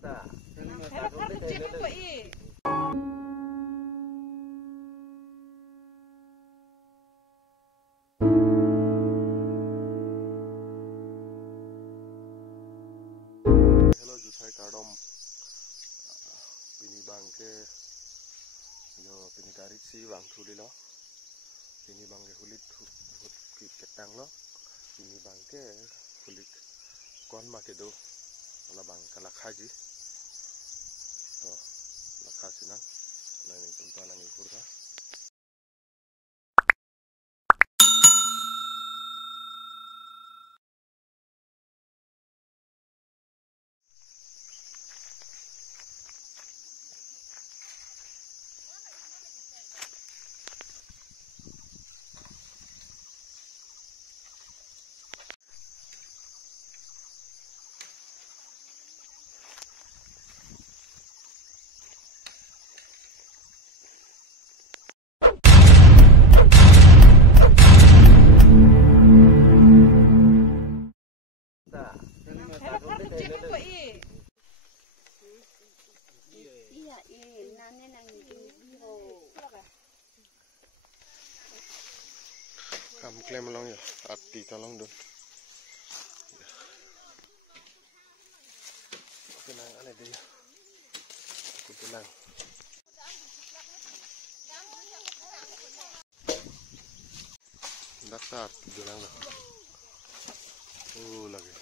Hello, Juthai Kardom. Pini bangke yo pini tarik si bang thuli lo. Pini bangke hulit hut ki ketang lo. Pini bangke hulit kon make do. Ola bang kala khaji. To la khasi nang. Nani tumpa nani hurga. Kamu klaim long ya, arti tolong dong. Tenang aneh dia. Aku tenang. Daftar bilang lah. Lagi.